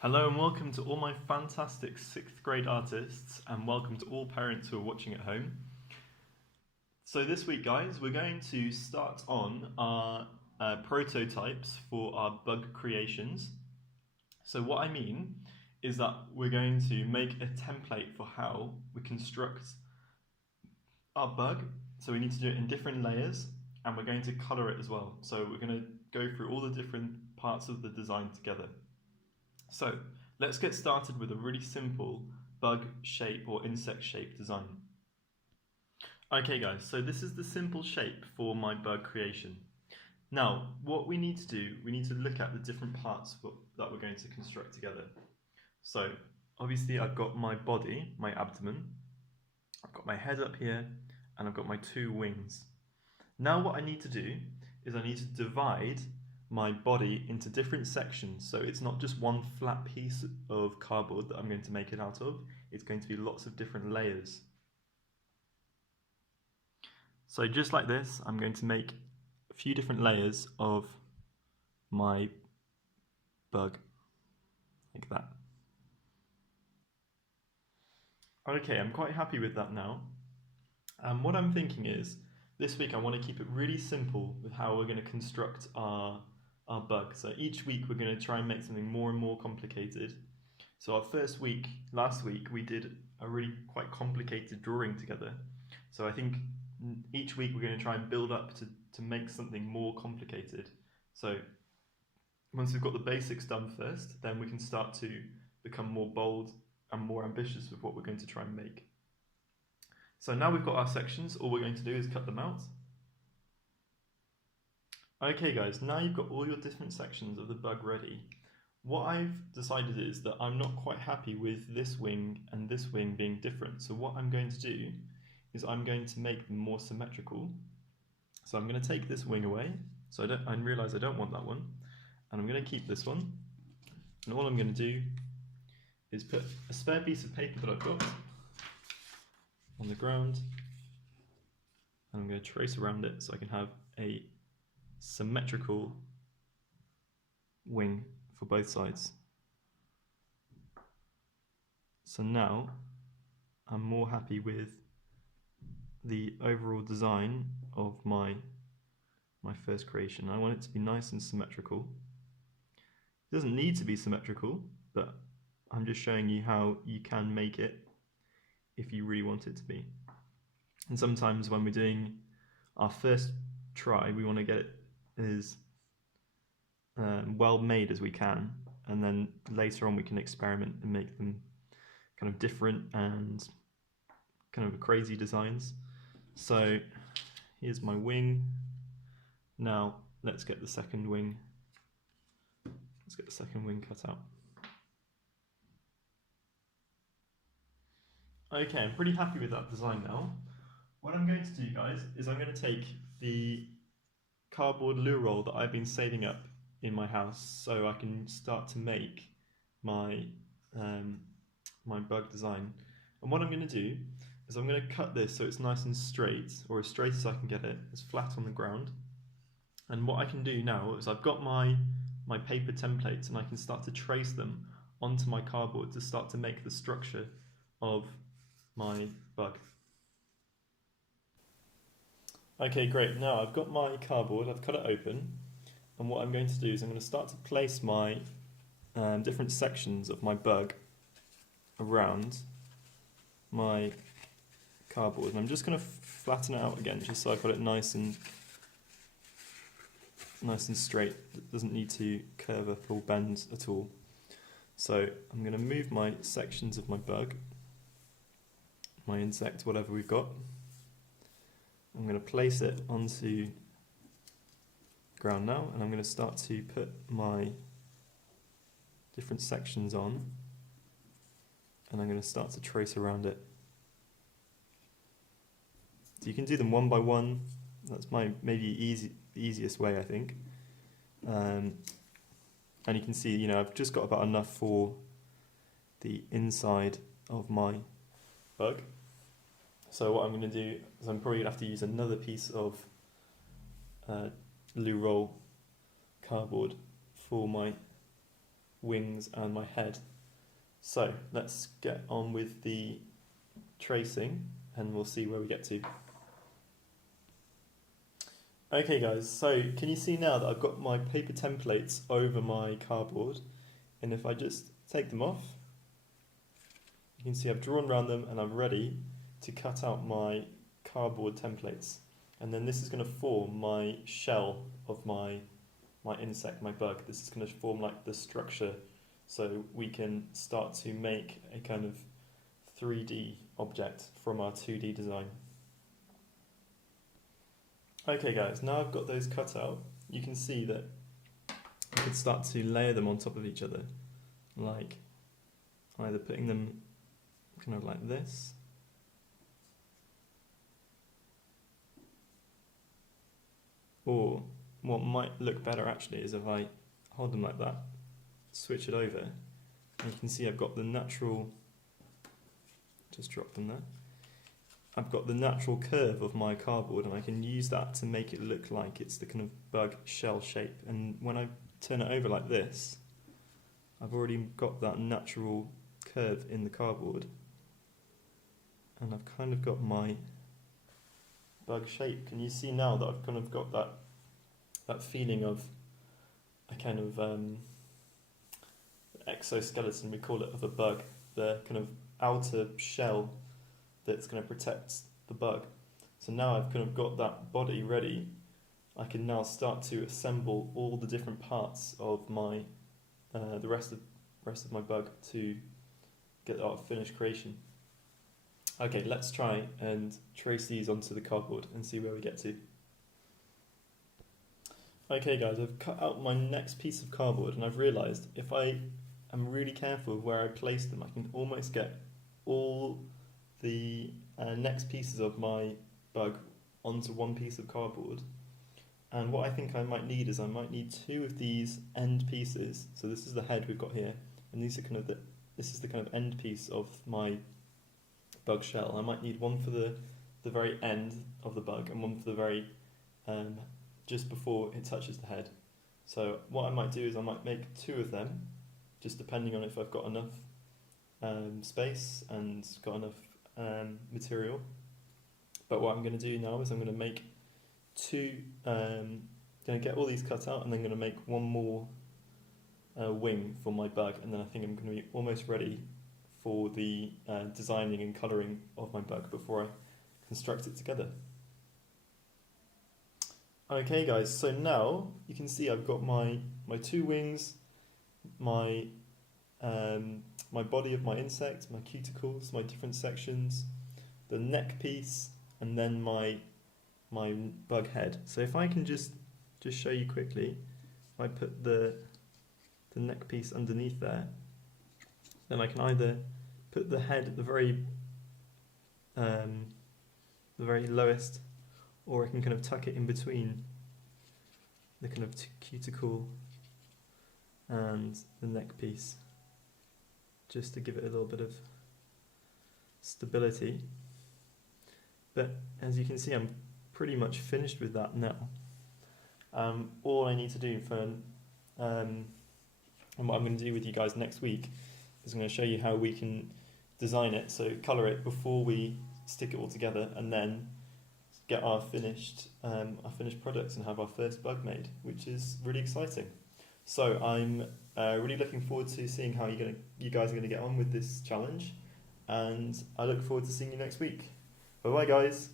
Hello and welcome to all my fantastic 6th grade artists, and welcome to all parents who are watching at home. So this week, guys, we're going to start on our prototypes for our bug creations. So what I mean is that we're going to make a template for how we construct our bug. So we need to do it in different layers, and we're going to color it as well. So we're going to go through all the different parts of the design together. So let's get started with a really simple bug shape or insect shape design. Okay guys, so this is the simple shape for my bug creation. Now, what we need to do, we need to look at the different parts that we're going to construct together. So obviously I've got my body, my abdomen, I've got my head up here, and I've got my 2 wings. Now what I need to do is I need to divide my body into different sections, so it's not just one flat piece of cardboard that I'm going to make it out of, it's going to be lots of different layers. So just like this, I'm going to make a few different layers of my bug, like that. Okay, I'm quite happy with that now. And what I'm thinking is, this week I want to keep it really simple with how we're going to construct our bug. So each week we're going to try and make something more and more complicated. So our first week, last week, we did a really quite complicated drawing together. So I think each week we're going to try and build up to make something more complicated. So once we've got the basics done first, then we can start to become more bold and more ambitious with what we're going to try and make. So now we've got our sections, all we're going to do is cut them out. Okay guys, now you've got all your different sections of the bug ready. What I've decided is that I'm not quite happy with this wing and this wing being different. So what I'm going to do is I'm going to make them more symmetrical. So I'm going to take this wing away. So I realise I don't want that one. And I'm going to keep this one. And all I'm going to do is put a spare piece of paper that I've got on the ground. And I'm going to trace around it so I can have a symmetrical wing for both sides. So now I'm more happy with the overall design of my first creation. I want it to be nice and symmetrical. It doesn't need to be symmetrical, but I'm just showing you how you can make it if you really want it to be. And sometimes when we're doing our first try, we want to get it as well made as we can, and then later on we can experiment and make them kind of different and kind of crazy designs. So here's my wing. Now let's get the second wing. Let's get the second wing cut out. Okay, I'm pretty happy with that design now. What I'm going to do, guys, is I'm going to take the cardboard loo roll that I've been saving up in my house so I can start to make my my bug design. And what I'm going to do is I'm going to cut this so it's nice and straight, or as straight as I can get it, as flat on the ground. And what I can do now is I've got my paper templates and I can start to trace them onto my cardboard to start to make the structure of my bug. Okay, great. Now I've got my cardboard, I've cut it open, and what I'm going to do is I'm going to start to place my different sections of my bug around my cardboard, and I'm just going to flatten it out again just so I've got it nice and straight. It doesn't need to curve up or bend at all. So I'm going to move my sections of my bug, my insect, whatever we've got. I'm going to place it onto the ground now, and I'm going to start to put my different sections on, and I'm going to start to trace around it. So you can do them one by one. That's my the easiest way, I think. And you can see, I've just got about enough for the inside of my bug. So what I'm going to do is I'm probably going to have to use another piece of loo roll cardboard for my wings and my head. So let's get on with the tracing and we'll see where we get to. Okay guys, so can you see now that I've got my paper templates over my cardboard, and if I just take them off, you can see I've drawn around them and I'm ready to cut out my cardboard templates. And then this is going to form my shell of my insect, my bug. This is going to form like the structure, so we can start to make a kind of 3D object from our 2D design. Okay guys, now I've got those cut out, you can see that I could start to layer them on top of each other, like either putting them kind of like this, or what might look better actually is if I hold them like that, switch it over, and you can see I've got the natural, just drop them there, I've got the natural curve of my cardboard, and I can use that to make it look like it's the kind of bug shell shape. And when I turn it over like this, I've already got that natural curve in the cardboard, and I've kind of got my bug shape. Can you see now that I've kind of got that feeling of a kind of exoskeleton, we call it, of a bug, the kind of outer shell that's going to protect the bug. So now I've kind of got that body ready, I can now start to assemble all the different parts of my the rest of my bug to get our finished creation. Okay, let's try and trace these onto the cardboard and see where we get to. Okay guys, I've cut out my next piece of cardboard, and I've realised if I am really careful of where I place them, I can almost get all the next pieces of my bug onto one piece of cardboard. And what I think I might need is I might need two of these end pieces. So this is the head we've got here, and these are kind of this is the kind of end piece of my bug shell. I might need one for the very end of the bug and one for the very just before it touches the head. So what I might do is I might make two of them, just depending on if I've got enough space and got enough material. But what I'm going to do now is I'm going to make two, going to get all these cut out, and then going to make one more wing for my bug, and then I think I'm going to be almost ready for the designing and colouring of my bug before I construct it together. Okay guys, so now you can see I've got my two wings, my my body of my insect, my cuticles, my different sections, the neck piece, and then my bug head. So if I can just show you quickly, if I put the neck piece underneath there, then I can either put the head at the very lowest, or I can kind of tuck it in between the kind of cuticle and the neck piece, just to give it a little bit of stability. But as you can see, I'm pretty much finished with that now. All I need to do for and what I'm going to do with you guys next week is I'm going to show you how we can design it, so colour it before we stick it all together, and then get our finished products and have our first bug made, which is really exciting. So I'm really looking forward to seeing how you guys are going to get on with this challenge, and I look forward to seeing you next week. Bye bye guys.